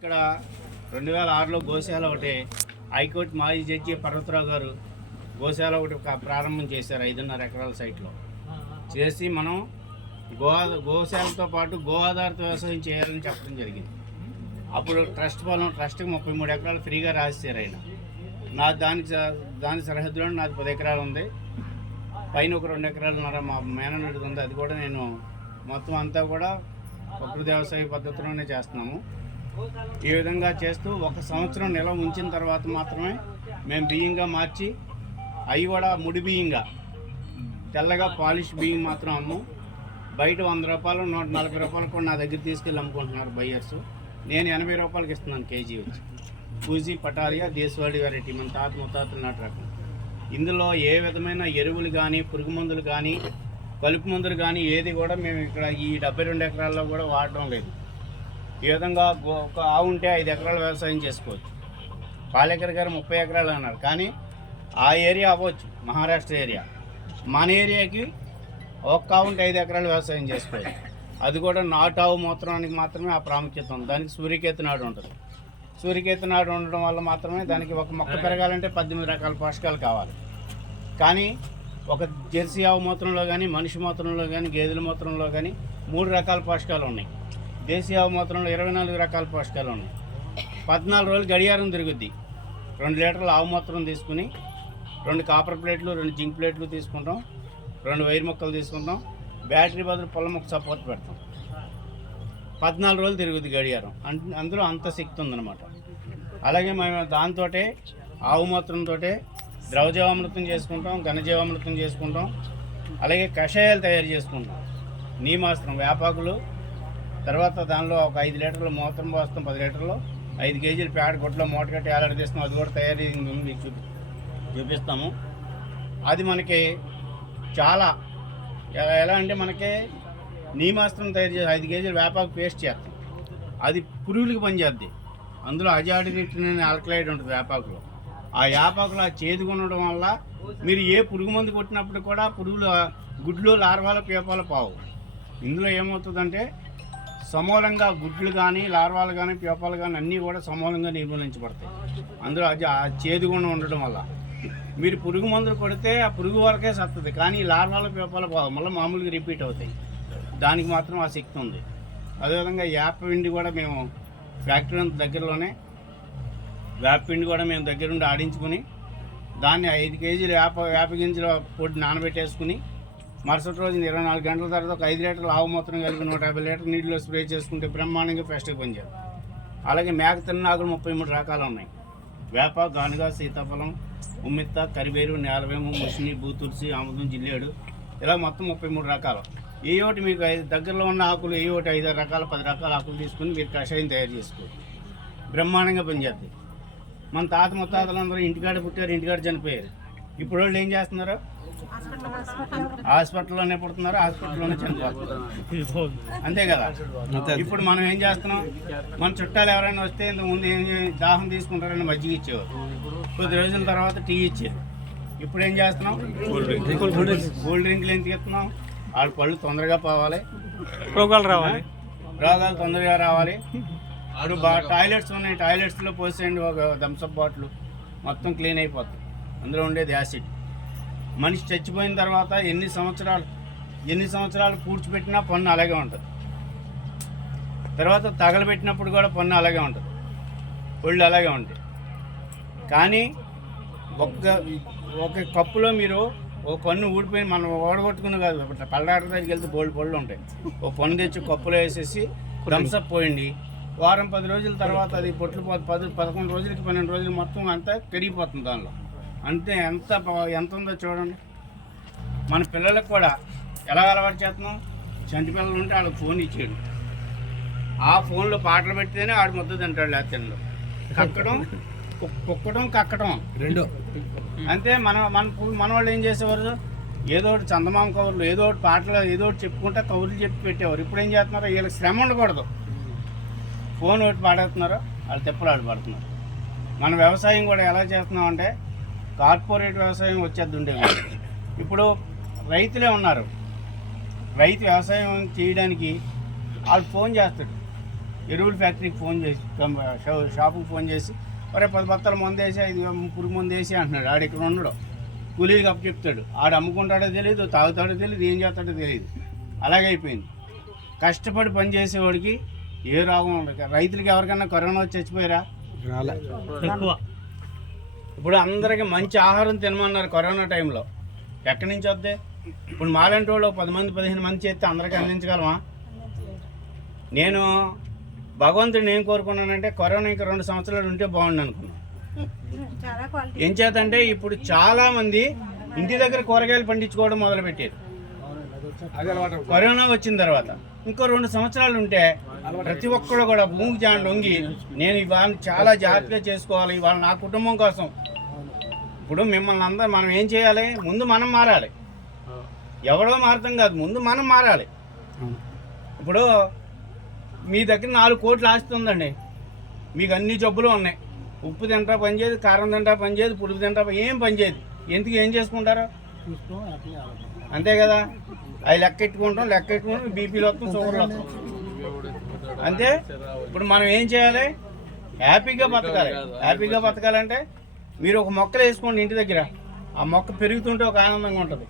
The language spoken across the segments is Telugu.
ఇక్కడ 2006లో గోశాల ఒకటి హైకోర్టు మాజీ జడ్జి పర్వతరావు గారు గోశాల ఒకటి ప్రారంభం చేశారు 5.5 ఎకరాల సైట్లో చేసి మనం గోశాలతో పాటు గో ఆధారిత వ్యవసాయం చేయాలని చెప్పడం జరిగింది. అప్పుడు ట్రస్ట్కి 33 ఎకరాలు ఫ్రీగా రాసేశారు ఆయన. దాని సరిహద్దులో నాది 10 ఎకరాలు ఉంది, పైన ఒక 2 ఎకరాలున్నర మా మేనన్నది ఉంది. అది కూడా నేను మొత్తం అంతా కూడా ప్రకృతి వ్యవసాయ పద్ధతిలోనే చేస్తున్నాము. ఈ విధంగా చేస్తూ 1 సంవత్సరం నిల్వ ఉంచిన తర్వాత మాత్రమే మేము బియ్యంగా మార్చి అవి కూడా ముడి బియ్యంగా తెల్లగా పాలిష్ బియ్యం మాత్రం అమ్ము. బయట 100 రూపాయలు 140 రూపాయలు కూడా నా దగ్గర తీసుకెళ్ళి అమ్ముకుంటున్నారు బయ్యర్స్. నేను 80 రూపాయలకి ఇస్తున్నాను కేజీ వచ్చి. పూజీ పటారియా దేశవాళీ వెరైటీ మన తాత ముత్తాతల నాటి రకం. ఇందులో ఏ విధమైన ఎరువులు కానీ పురుగు మందులు కానీ కలుపు మందులు కానీ ఏది కూడా మేము ఇక్కడ ఈ 72 ఎకరాల్లో కూడా వాడటం లేదు. ఈ విధంగా ఒక ఆవు ఉంటే 5 ఎకరాలు వ్యవసాయం చేసుకోవచ్చు. పాలేకర్ గారు 30 ఎకరాలు అన్నారు, కానీ ఆ ఏరియా అవ్వచ్చు మహారాష్ట్ర ఏరియా. మన ఏరియాకి ఒక్క ఆవు ఉంటే 5 ఎకరాలు వ్యవసాయం చేసుకోవచ్చు. అది కూడా నాటు ఆవు మూత్రానికి మాత్రమే ఆ ప్రాముఖ్యత ఉంది. దానికి సూర్యకేతు నాడు ఉంటుంది. సూర్యకేతు నాడు ఉండడం వల్ల మాత్రమే దానికి ఒక మొక్క పెరగాలంటే 18 రకాల పోషకాలు కావాలి. కానీ ఒక జెర్సీ ఆవు మూత్రంలో కానీ మనిషి మూత్రంలో కానీ గేదెల మూత్రంలో కానీ 3 రకాల పోషకాలు ఉన్నాయి. దేశీయ ఆవు మూత్రంలో 24 రకాల పోషకాలు ఉన్నాయి. 14 రోజులు గడియారం తిరుగుద్ది. 2 లీటర్ల ఆవు మూత్రం తీసుకుని 2 కాపర్ ప్లేట్లు 2 జింక్ ప్లేట్లు తీసుకుంటాం, 2 వైర్ మొక్కలు తీసుకుంటాం, బ్యాటరీ బదులు పొల మొక్క సపోర్ట్ పెడతాం. 14 రోజులు తిరుగుద్ది గడియారం. అందులో అంత శక్తి ఉందన్నమాట. అలాగే మేము దాంతో ఆవు మూత్రంతో ద్రవజీవామృతం చేసుకుంటాం, ఘనజీవామృతం చేసుకుంటాం. అలాగే కషాయాలు తయారు చేసుకుంటాం. నీమాస్త్రం వేపాకులు, తర్వాత దానిలో ఒక 5 లీటర్ల మూత్రం పోస్తాం. 10 లీటర్లో 5 కేజీలు పేడ కొట్లో మూట కట్టి ఏలాడదీస్తాం. అది కూడా తయారీ మీకు చూపిస్తాము. అది మనకి చాలా ఎలా అంటే మనకి నీమాస్త్రం తయారు చేసి 5 కేజీలు వేపాకు పేస్ట్ చేస్తాం. అది పురుగులకి పనిచేద్ది. అందులో అజాడినిటిన్ అనే ఆల్కలైడ్ ఉంటుంది వేపాకులో. ఆ వేపాకులో ఆ చేదుగా ఉండడం వల్ల మీరు ఏ పురుగు మందు కొట్టినప్పుడు కూడా పురుగులు గుడ్లు లార్వాలు పేపాలు పావు. ఇందులో ఏమవుతుందంటే సమూలంగా గుడ్లు కానీ లార్వాలు కానీ పేపాలు కానీ అన్నీ కూడా సమూలంగా నిర్మూలించబడతాయి. అందులో అది ఆ చేదుగుండం ఉండడం వల్ల మీరు పురుగు మందులు కొడితే ఆ పురుగు వరకే సత్తది, కానీ లార్వాల పేపాలు మళ్ళీ మామూలుగా రిపీట్ అవుతాయి. దానికి మాత్రం ఆ శక్తి ఉంది. అదేవిధంగా వేపపిండి కూడా మేము ఫ్యాక్టరీ దగ్గరలోనే వేపపిండి కూడా మేము దగ్గరుండి ఆడించుకుని దాన్ని 5 కేజీలు వేప గింజల పొడి నానబెట్టేసుకుని మరుసటి రోజున 24 గంటల తర్వాత ఒక 5 లీటర్ల ఆవు మూత్రం కలిపి 150 లీటర్ నీటిలో స్ప్రే చేసుకుంటే బ్రహ్మాండంగా పెస్ట్కి పనిచేయాలి. అలాగే మేక తిన్నాకులు 33 రకాలు ఉన్నాయి. వేప, గానుగ, సీతాఫలం, ఉమ్మిత్త, కరివేరు, నేలవేము, ముసిని, బూతుర్సి, ఆముదం, జిల్లేడు, ఇలా మొత్తం 33 రకాలు. ఏ ఒకటి మీకు దగ్గరలో ఉన్న ఆకులు ఏ ఒకటి 5 రకాల 10 రకాల ఆకులు తీసుకుని మీరు కషాయం తయారు చేసుకోవచ్చు. బ్రహ్మాండంగా పనిచేస్తుంది. మన తాత ముత్తాతలందరూ ఇంటికాడ పుట్టారు, ఇంటికాడ చనిపోయారు. ఇప్పుడు వాళ్ళు ఏం చేస్తున్నారు? హాస్పిటల్లోనే పుడుతున్నారు, హాస్పిటల్లోనే చనిపోతున్నారు. అంతే కదా. ఇప్పుడు మనం ఏం చేస్తున్నాం? మన చుట్టాలు ఎవరైనా వస్తే ఇంతకుముందు దాహం తీసుకుంటారని మజ్జిగ ఇచ్చేవారు. కొద్ది రోజుల తర్వాత టీ ఇచ్చారు. ఇప్పుడు ఏం చేస్తున్నాం? కూల్ డ్రింక్లు ఎందుకు ఇస్తున్నాం? వాళ్ళ పళ్ళు తొందరగా పోవాలి, రోగాలు తొందరగా రావాలి. ఇప్పుడు టాయిలెట్స్ ఉన్నాయి, టాయిలెట్స్లో పోసేయండి ఒక థమ్సప్ బాటిల్, మొత్తం క్లీన్ అయిపోతుంది. అందులో ఉండేది యాసిడ్. మనిషి చచ్చిపోయిన తర్వాత ఎన్ని సంవత్సరాలు పూడ్చిపెట్టినా పన్ను అలాగే ఉంటుంది. తర్వాత తగలబెట్టినప్పుడు కూడా పన్ను అలాగే ఉంటుంది, పళ్ళు అలాగే ఉంటాయి. కానీ ఒక కప్పులో మీరు ఓ పన్ను ఊడిపోయి మనం ఓడగొట్టుకుని కాదు, పళ్ళాట దగ్గరికి వెళ్తే పళ్ళు ఉంటాయి. ఓ పన్ను తెచ్చి కప్పులో వేసేసి థమ్సప్ పోయండి. వారం 10 రోజుల తర్వాత అది పొట్లు 11 రోజులకి 12 రోజులు మొత్తం అంతా పెరిగిపోతుంది. దానిలో అంతే ఎంత ఉందో చూడండి. మన పిల్లలకు కూడా ఎలా అలవాటు చేస్తున్నాం? చంటి పిల్లలు ఉంటే వాళ్ళకి ఫోన్ ఇచ్చేయడం, ఆ ఫోన్లో పాటలు పెట్టితేనే ఆడు ముద్ద తింటాడు. లేకపోతే కుక్కడం కక్కడం రెండు అంతే. మన వాళ్ళు ఏం చేసేవారు? ఏదో ఒకటి చందమామ కవర్లు, ఏదో ఒకటి పాటలు, ఏదో ఒకటి చెప్పుకుంటే కవర్లు చెప్పి పెట్టేవారు. ఇప్పుడు ఏం చేస్తున్నారు? వీళ్ళకి శ్రమ ఉండకూడదు, ఫోన్ ఒకటి పాడేస్తున్నారు, వాళ్ళు తిప్పలాడు పడుతున్నారు. మన వ్యవసాయం కూడా ఎలా చేస్తున్నాం అంటే కార్పొరేట్ వ్యవసాయం వచ్చేది ఉండేది. ఇప్పుడు రైతులే ఉన్నారు. రైతు వ్యవసాయం చేయడానికి వాళ్ళు ఫోన్ చేస్తాడు, ఎరువుల ఫ్యాక్టరీకి ఫోన్ చేసి షాపుకి ఫోన్ చేసి ఒరే 10 బత్తాలు మందు వేసి 5 పురుగు మందు వేసి అంటున్నాడు. ఆడు ఇక్కడ ఉండడు, కూలీకి అప్పు చెప్తాడు. ఆడు అమ్ముకుంటాడో తెలియదు, తాగుతాడో తెలియదు, ఏం చేస్తాడో తెలియదు. అలాగే అయిపోయింది. కష్టపడి పనిచేసేవాడికి ఏ రోగం ఉండదు. రైతులకి ఎవరికైనా కరోనా వచ్చి చచ్చిపోయారా? ఇప్పుడు అందరికీ మంచి ఆహారం తినమన్నారు కరోనా టైంలో. ఎక్కడి నుంచి వద్దే? ఇప్పుడు మాలాంటి వాళ్ళు 10 మంది 15 మంది చేస్తే అందరికీ అందించగలమా? నేను భగవంతుడిని ఏం కోరుకున్నానంటే కరోనా ఇంకా 2 సంవత్సరాలు ఉంటే బాగుండు అనుకున్నాను. ఏం చేతంటే ఇప్పుడు చాలామంది ఇంటి దగ్గర కూరగాయలు పండించుకోవడం మొదలుపెట్టారు. కరోనా వచ్చిన తర్వాత ఇంకో 2 సంవత్సరాలు ఉంటే ప్రతి ఒక్కరు కూడా భూమికి జాన్ లొంగి నేను ఇవాళ చాలా జాగ్రత్తగా చేసుకోవాలి, ఇవాళ నా కుటుంబం కోసం. ఇప్పుడు మిమ్మల్ని అందరూ మనం ఏం చేయాలి? ముందు మనం మారాలి. ఎవడో మారతాం కాదు, ముందు మనం మారాలి. ఇప్పుడు మీ దగ్గర 4 కోట్లు ఆస్తి ఉందండి, మీకు అన్ని జబ్బులు ఉన్నాయి. ఉప్పు తింటా పనిచేయదు, కారం తింటా పనిచేయదు, పులుపు తింటా ఏం పనిచేయదు. ఎందుకు ఏం చేసుకుంటారు? అంతే కదా. అవి లెక్కెట్టుకుంటాం బీపీలు వస్తాం, షుగర్లు వస్తాం. అంతే. ఇప్పుడు మనం ఏం చేయాలి? హ్యాపీగా బతకాలి. హ్యాపీగా బతకాలంటే మీరు ఒక మొక్కలు వేసుకోండి ఇంటి దగ్గర. ఆ మొక్క పెరుగుతుంటే ఒక ఆనందంగా ఉంటుంది.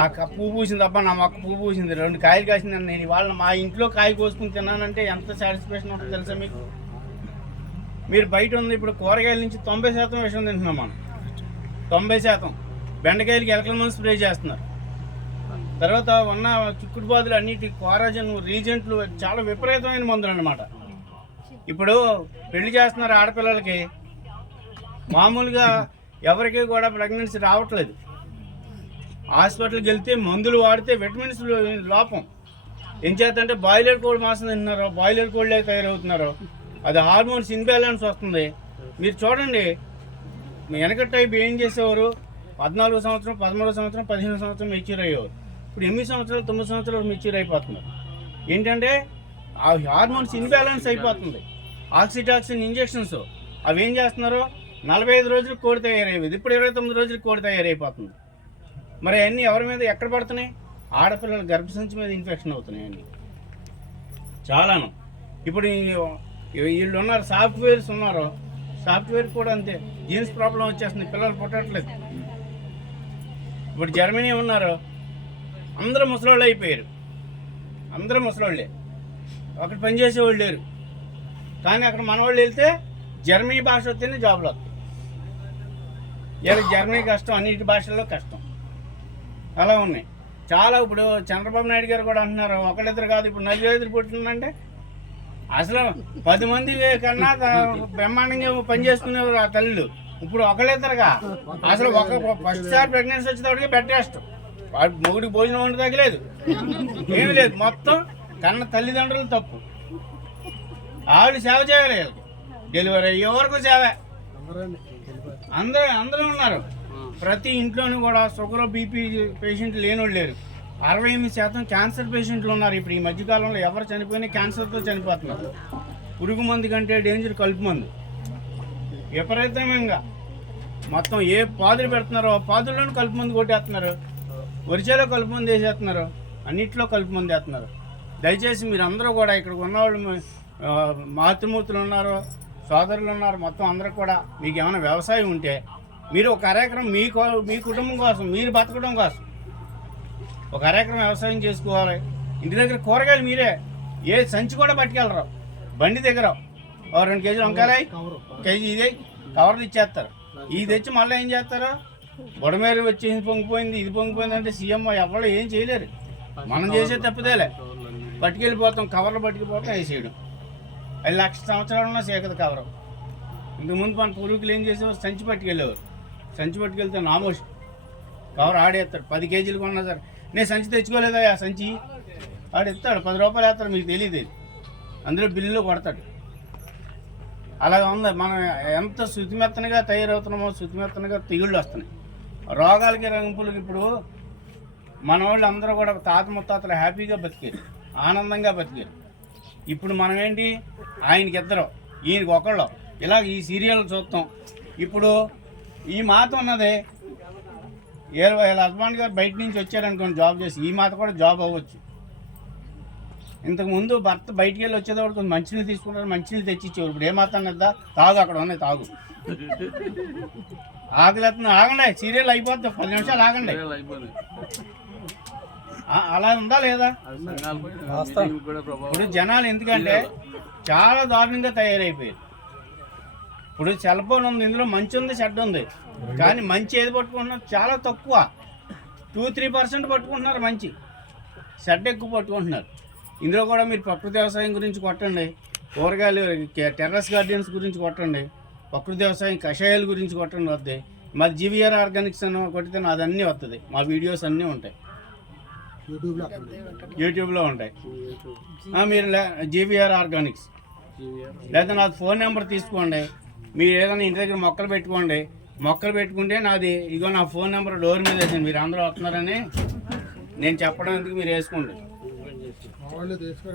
ఆ పువ్వు పూసింది, అబ్బా నా మొక్క పువ్వు పూసింది, 2 కాయలు కాసింది, నేను ఇవాళ మా ఇంట్లో కాయ కోసుకుని తిన్నానంటే ఎంత సాటిస్ఫాక్షన్ ఉంటుంది తెలుసా మీకు? మీరు బయట ఉంది ఇప్పుడు కూరగాయల నుంచి 90% విషయం తింటున్నాం మనం. 90% బెండకాయలకి ఎలకల మందు స్ప్రే చేస్తున్నారు. తర్వాత ఉన్న చిక్కుడు బాదులు అన్నిటి కోరాజన్ రీజెంట్లు చాలా విపరీతమైన మందులు అన్నమాట. ఇప్పుడు పెళ్లి చేస్తున్నారు ఆడపిల్లలకి, మామూలుగా ఎవరికి కూడా ప్రెగ్నెన్సీ రావట్లేదు. హాస్పిటల్కి వెళ్తే మందులు వాడితే విటమిన్స్ లోపం. ఏం చేద్దంటే బాయిలర్ కోడి మాంసం తింటున్నారు, బాయిలర్ కోళ్ళే తయారవుతున్నారు. అది హార్మోన్స్ ఇన్బ్యాలెన్స్ వస్తుంది. మీరు చూడండి, వెనక టైప్ ఏం చేసేవారు? 14 సంవత్సరం, 13 సంవత్సరం, 15 సంవత్సరం మెచ్యూర్ అయ్యేవారు. ఇప్పుడు 8 సంవత్సరాలు 9 సంవత్సరాలు మెచ్యూర్ అయిపోతున్నారు. ఏంటంటే ఆ హార్మోన్స్ ఇన్బ్యాలెన్స్ అయిపోతుంది. ఆక్సిటాక్సిన్ ఇంజెక్షన్స్ అవి ఏం చేస్తున్నారు? 45 రోజులకు కోడి తయారయ్యేది, ఇప్పుడు 29 రోజులకు కోడి తయారైపోతుంది. మరి అన్నీ ఎవరి మీద ఎక్కడ పడుతున్నాయి? ఆడపిల్లల గర్భసంచి మీద ఇన్ఫెక్షన్ అవుతున్నాయి అన్నీ చాలాను. ఇప్పుడు వీళ్ళు ఉన్నారు, సాఫ్ట్వేర్స్ ఉన్నారు, సాఫ్ట్వేర్ కూడా అంతే జీన్స్ ప్రాబ్లం వచ్చేస్తుంది, పిల్లలు పుట్టట్లేదు. ఇప్పుడు జర్మనీ ఉన్నారు, అందరూ ముసలోళ్ళు అయిపోయారు, అందరూ ముసలోళ్ళే, ఒకటి పనిచేసేవాళ్ళు లేరు. కానీ అక్కడ మనవాళ్ళు వెళ్తే జర్మనీ భాష వస్తేనే జాబ్లు వస్తాయి. జర్మనీ కష్టం, అన్నిటి భాషల్లో కష్టం. అలా ఉన్నాయి చాలా. ఇప్పుడు చంద్రబాబు నాయుడు గారు కూడా అంటున్నారు ఒకళ్ళిద్దరు కాదు, ఇప్పుడు 4 పుట్టిందంటే అసలు 10 మంది కన్నా బ్రహ్మాండంగా పనిచేసుకునేవారు ఆ తల్లులు. ఇప్పుడు ఒకళ్ళిద్దరుగా అసలు ఫస్ట్ సారి ప్రెగ్నెన్సీ వచ్చేటప్పటికి బెడ్ రెస్ట్, మొగుడికి భోజనం వంట తగ్గలేదు, ఏమీ లేదు. మొత్తం కన్న తల్లిదండ్రులు తప్పు. ఆవిడ సేవ చేయాలి, డెలివరీ అయ్యే వరకు సేవ. అందరూ ఉన్నారు. ప్రతి ఇంట్లోనూ కూడా షుగర్ బీపీ పేషెంట్లు లేనోళ్ళు లేరు. 68% క్యాన్సర్ పేషెంట్లు ఉన్నారు. ఇప్పుడు ఈ మధ్యకాలంలో ఎవరు చనిపోయినా క్యాన్సర్తో చనిపోతున్నారు. పురుగు మందు కంటే డేంజర్ కలుపు మందు విపరీతంగా. మొత్తం ఏ పాదులు పెడుతున్నారో ఆ పాదుల్లోనూ కలుపు మందు కొట్టేస్తున్నారు, వరిచేలో కలుపు మందు వేసేస్తున్నారు, అన్నింటిలో కలుపు మందు వేస్తున్నారు. దయచేసి మీరు అందరూ కూడా ఇక్కడ ఉన్నవాళ్ళు మాతృమూర్తులు ఉన్నారు, సోదరులు ఉన్నారు, మొత్తం అందరూ కూడా మీకు ఏమైనా వ్యవసాయం ఉంటే మీరు ఒక అరెకరం మీ కుటుంబం కోసం, మీరు బతకడం కోసం ఒక అరెకరం వ్యవసాయం చేసుకోవాలి. ఇంటి దగ్గర కూరగాయలు మీరే ఏ సంచి కూడా పట్టుకెళ్ళరు, బండి దగ్గర 2 కేజీలు వంకాయలు, 1 కేజీ ఇదే కవర్లు ఇచ్చేస్తారు. ఇది తెచ్చి మళ్ళీ ఏం చేస్తారు? బుడమేరు వచ్చేసి పొంగిపోయింది, ఇది పొంగిపోయింది అంటే సీఎం ఎవరు ఏం చేయలేరు. మనం చేసే తప్పుదేలే, పట్టుకెళ్ళిపోతాం, కవర్లు పట్టుకుపోతాం, వేసేయడం. 5 లక్షల సంవత్సరాలున్నా సేకదు కవరు. ఇంతకుముందు మన పూర్వీకులు ఏం చేసేవారు? సంచి పట్టుకెళ్ళేవారు. సంచి పట్టుకెళ్తే నామోషి కవర్ ఆడేస్తాడు. 10 కేజీలు కొన్నా సార్, నేను సంచి తెచ్చుకోలేదా? ఆ సంచి ఆడెత్తాడు, 10 రూపాయలు వేస్తాడు, మీకు తెలియదు. అందులో బిల్లులో కొడతాడు. అలాగే ఉంది. మనం ఎంత శుతిమెత్తనగా తయారవుతున్నామో శుతిమెత్తనగా తెగుళ్ళు వస్తున్నాయి, రోగాలకి రంగుపులకి. ఇప్పుడు మన వాళ్ళు అందరూ కూడా తాత ముత్తాతలు హ్యాపీగా బతికారు, ఆనందంగా బతికారు. ఇప్పుడు మనం ఏంటి? ఆయనకి ఇద్దరు, ఈయనకి ఒకళ్ళు, ఇలా ఈ సీరియల్ చూస్తాం. ఇప్పుడు ఈ మాత ఉన్నది, వీళ్ళ హస్బెండ్ గారు బయట నుంచి వచ్చారనుకోండి జాబ్ చేసి, ఈ మాత కూడా జాబ్ అవ్వచ్చు. ఇంతకుముందు భర్త బయటికి వెళ్ళి వచ్చేటప్పుడు కొంచెం మంచినీళ్ళు తీసుకుంటారు, మంచినీళ్ళు తెచ్చిచ్చేవారు. ఇప్పుడు ఏమాత్రం కదా, తాగు అక్కడ ఉన్నాయి తాగు. ఆకలిస్తున్నా ఆగండి, సీరియల్ అయిపోద్ది, 10 నిమిషాలు ఆగండి. అలా ఉందా లేదా? ఇప్పుడు జనాలు ఎందుకంటే చాలా దారుణంగా తయారైపోయారు. ఇప్పుడు సెల్ ఫోన్ ఉంది, ఇందులో మంచి ఉంది చెడ్డ ఉంది, కానీ మంచి ఏది పట్టుకుంటున్నారు చాలా తక్కువ, 2-3% పట్టుకుంటున్నారు. మంచి చెడ్డ ఎక్కువ పట్టుకుంటున్నారు. ఇందులో కూడా మీరు ప్రకృతి వ్యవసాయం గురించి కొట్టండి, కూరగాయలు టెర్రస్ గార్డెన్స్ గురించి కొట్టండి, ప్రకృతి వ్యవసాయం కషాయాల గురించి కొట్టండి, వద్దాయి. మాది జీవీఆర్ ఆర్గానిక్స్ అని కొడితే అదన్నీ వస్తుంది. మా వీడియోస్ అన్నీ ఉంటాయి, యూట్యూబ్లో ఉంటాయి. మీరు జీవీఆర్ ఆర్గానిక్స్ లేదా నాది ఫోన్ నెంబర్ తీసుకోండి. మీరు ఏదైనా ఇంటి దగ్గర మొక్కలు పెట్టుకోండి, మొక్కలు పెట్టుకుంటే నాది ఇగో నా ఫోన్ నెంబర్ డోర్ మీద వేసింది. మీరు అందరూ వస్తున్నారని నేను చెప్పడం ఎందుకు, మీరు వేసుకోండి.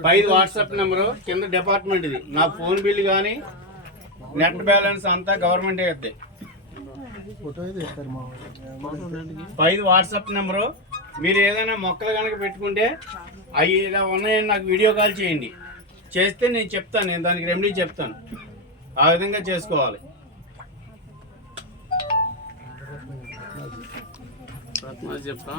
5 వాట్సాప్ నెంబరు, కింద డిపార్ట్మెంట్ ఇది. నా ఫోన్ బిల్ కానీ నెట్ బ్యాలెన్స్ అంతా గవర్నమెంటే ఇద్ది. 5 వాట్సాప్ నెంబరు. మీరు ఏదైనా మొక్కలు కనుక పెట్టుకుంటే అవి ఇలా ఉన్నాయని నాకు వీడియో కాల్ చేయండి. చేస్తే నేను చెప్తాను, నేను దానికి రెమెడీ చెప్తాను. ఆ విధంగా చేసుకోవాలి. చెప్తా